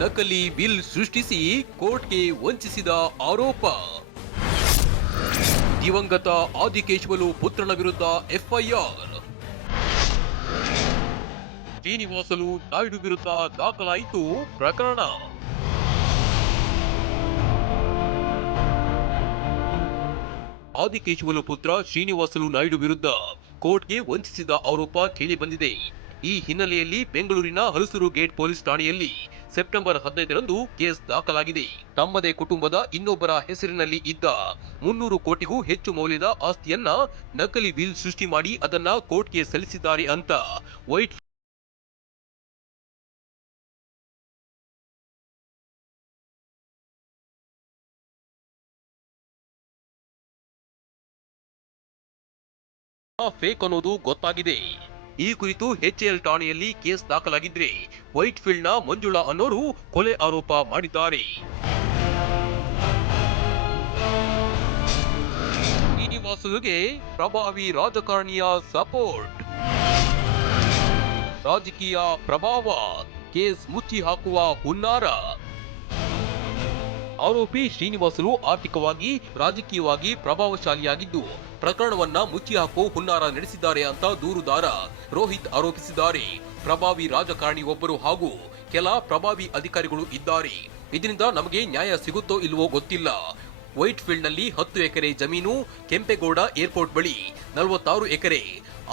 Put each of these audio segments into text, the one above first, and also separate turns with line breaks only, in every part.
ನಕಲಿ ಬಿಲ್ ಸೃಷ್ಟಿಸಿ ಕೋರ್ಟ್ಗೆ ವಂಚಿಸಿದ ಆರೋಪ. ದಿವಂಗತ ಆದಿಕೇಶವಲು ಪುತ್ರನ ವಿರುದ್ಧ ಎಫ್ಐಆರ್. ಶ್ರೀನಿವಾಸಲು ನಾಯ್ಡು ವಿರುದ್ಧ ದಾಖಲಾಯಿತು ಪ್ರಕರಣ. ಆದಿಕೇಶವಲು ಪುತ್ರ ಶ್ರೀನಿವಾಸಲು ನಾಯ್ಡು ವಿರುದ್ಧ ಕೋರ್ಟ್ಗೆ ವಂಚಿಸಿದ ಆರೋಪ ಕೇಳಿ ಬಂದಿದೆ ಈ ಹಿನ್ನೆಲೆಯಲ್ಲಿ ಬೆಂಗಳೂರಿನ ಹಲಸೂರು ಗೇಟ್ ಪೊಲೀಸ್ ಠಾಣೆಯಲ್ಲಿ ಸೆಪ್ಟೆಂಬರ್ ಹದಿನೈದರಂದು ಕೇಸ್ ದಾಖಲಾಗಿದೆ. ತಮ್ಮದೇ ಕುಟುಂಬದ ಇನ್ನೊಬ್ಬರ ಹೆಸರಿನಲ್ಲಿ ಇದ್ದ ಮುನ್ನೂರು ಕೋಟಿಗೂ ಹೆಚ್ಚು ಮೌಲ್ಯದ ಆಸ್ತಿಯನ್ನ ನಕಲಿ ಬಿಲ್ ಸೃಷ್ಟಿ ಮಾಡಿ ಅದನ್ನ ಕೋರ್ಟ್ಗೆ ಸಲ್ಲಿಸಿದ್ದಾರೆ ಅಂತ ವೈಟ್ ಫೇಕ್ ಅನ್ನೋದು ಗೊತ್ತಾಗಿದೆ. ಈ ಕುರಿತು ಎಚ್ಎಲ್ ಠಾಣೆಯಲ್ಲಿ ಕೇಸ್ ದಾಖಲಾಗಿದ್ರೆ ನ ಮಂಜುಳಾ ಅನ್ನೋರು ಕೊಲೆ ಆರೋಪ ಮಾಡಿದ್ದಾರೆ. ಶ್ರೀನಿವಾಸುಗೆ ಪ್ರಭಾವಿ ರಾಜಕಾರಣಿಯ ಸಪೋರ್ಟ್. ರಾಜಕೀಯ ಪ್ರಭಾವ ಕೇಸ್ ಮುಚ್ಚಿ ಹಾಕುವ ಹುನ್ನಾರ. ಆರೋಪಿ ಶ್ರೀನಿವಾಸರು ಆರ್ಥಿಕವಾಗಿ, ರಾಜಕೀಯವಾಗಿ ಪ್ರಭಾವಶಾಲಿಯಾಗಿದ್ದು, ಪ್ರಕರಣವನ್ನ ಮುಚ್ಚಿ ಹಾಕೋ ಹುನ್ನಾರ ನಡೆಸಿದ್ದಾರೆ ಅಂತ ದೂರುದಾರ ರೋಹಿತ್ ಆರೋಪಿಸಿದ್ದಾರೆ. ಪ್ರಭಾವಿ ರಾಜಕಾರಣಿ ಒಬ್ಬರು ಹಾಗೂ ಕೆಲ ಪ್ರಭಾವಿ ಅಧಿಕಾರಿಗಳು ಇದ್ದಾರೆ. ಇದರಿಂದ ನಮಗೆ ನ್ಯಾಯ ಸಿಗುತ್ತೋ ಇಲ್ವೋ ಗೊತ್ತಿಲ್ಲ. ವೈಟ್ ಫೀಲ್ಡ್ನಲ್ಲಿ ಹತ್ತು ಎಕರೆ ಜಮೀನು ಕೆಂಪೇಗೌಡ ಏರ್ಪೋರ್ಟ್ ಬಳಿ. ನಲವತ್ತಾರು ಎಕರೆ.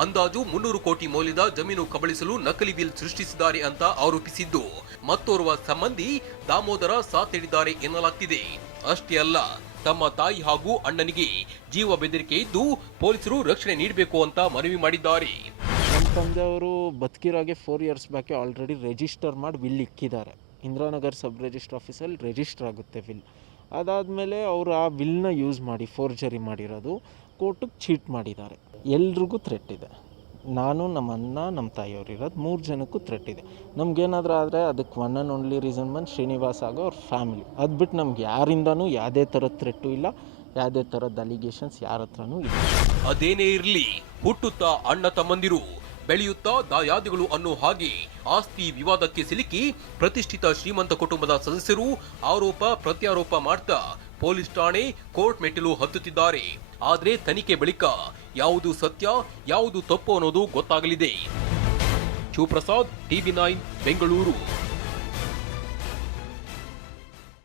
ಅಂದಾಜು ಮುನ್ನೂರು ಕೋಟಿ ಮೌಲ್ಯದ ಜಮೀನು ಕಬಳಿಸಲು ನಕಲಿ ಬಿಲ್ ಸೃಷ್ಟಿಸಿದ್ದಾರೆ ಅಂತ ಆರೋಪಿಸಿದ್ದು. ಮತ್ತೋರ್ವ ಸಂಬಂಧಿ ದಾಮೋದರ ಸಾಥ್ ನೀಡಿದ್ದಾರೆ ಎನ್ನಲಾಗ್ತಿದೆ. ಅಷ್ಟೇ ಅಲ್ಲ, ತಮ್ಮ ತಾಯಿ ಹಾಗೂ ಅಣ್ಣನಿಗೆ ಜೀವ ಬೆದರಿಕೆ ಇದ್ದು ಪೊಲೀಸರು ರಕ್ಷಣೆ ನೀಡಬೇಕು ಅಂತ ಮನವಿ ಮಾಡಿದ್ದಾರೆ.
ತಂದೆ ತಂದೆಯವರು ಬದುಕಿರೋಗೆ ಫೋರ್ ಇಯರ್ಸ್ ಬ್ಯಾಕೆ ಆಲ್ರೆಡಿ ರಿಜಿಸ್ಟರ್ ಮಾಡಿ ವಿಲ್ ಇಕ್ಕಿದ್ದಾರೆ. ಇಂದಿರಾನಗರ್ ಸಬ್ ರಿಜಿಸ್ಟರ್ ಆಫೀಸಲ್ಲಿ ರಿಜಿಸ್ಟರ್ ಆಗುತ್ತೆ ವಿಲ್ ಅದಾದಮೇಲೆ ಅವರು ಆ ವಿಲ್ನ ಯೂಸ್ ಮಾಡಿ ಫೋರ್ಜರಿ ಮಾಡಿರೋದು, ಕೋರ್ಟಿಗೆ ಚೀಟ್ ಮಾಡಿದ್ದಾರೆ. ಎಲ್ರಿಗೂ ಥ್ರೆಟ್ ಇದೆ. ನಾನು, ನಮ್ಮ ಅಣ್ಣ, ನಮ್ಮ ತಾಯಿಯವ್ರು ಇರೋದು ಮೂರು ಜನಕ್ಕೂ ಥ್ರೆಟ್ ಇದೆ. ನಮಗೇನಾದರೂ ಆದರೆ ಅದಕ್ಕೆ ಒನ್ ಆ್ಯಂಡ್ ಓನ್ಲಿ ರೀಸನ್ ಬಂದು ಶ್ರೀನಿವಾಸ್ ಆಗೋ ಅವ್ರ ಫ್ಯಾಮಿಲಿ ಅದು ಬಿಟ್ಟು ನಮ್ಗೆ ಯಾರಿಂದನೂ ಯಾವುದೇ ಥರದ ಥ್ರೆಟ್ಟು ಇಲ್ಲ. ಯಾವುದೇ ಥರದ ಅಲಿಗೇಷನ್ಸ್ ಯಾರ ಹತ್ರನೂ ಇಲ್ಲ.
ಅದೇನೇ ಇರಲಿ, ಹುಟ್ಟುತ್ತಾ ಅಣ್ಣ ತಮ್ಮಂದಿರು ಬೆಳೆಯುತ್ತಾ ದಾಯಾದಿಗಳು ಅನ್ನೋ ಹಾಗೆ ಆಸ್ತಿ ವಿವಾದಕ್ಕೆ ಸಿಲುಕಿ ಪ್ರತಿಷ್ಠಿತ ಶ್ರೀಮಂತ ಕುಟುಂಬದ ಸದಸ್ಯರು ಆರೋಪ ಪ್ರತ್ಯಾರೋಪ ಮಾಡ್ತಾ ಪೊಲೀಸ್ ಠಾಣೆ ಕೋರ್ಟ್ ಮೆಟ್ಟಿಲು ಹತ್ತುತ್ತಿದ್ದಾರೆ. ಆದರೆ ತನಿಖೆ ಬಳಿಕ ಯಾವುದು ಸತ್ಯ, ಯಾವುದು ತಪ್ಪು ಅನ್ನೋದು ಗೊತ್ತಾಗಲಿದೆ. Shivaprasad, TV nine, Bengaluru.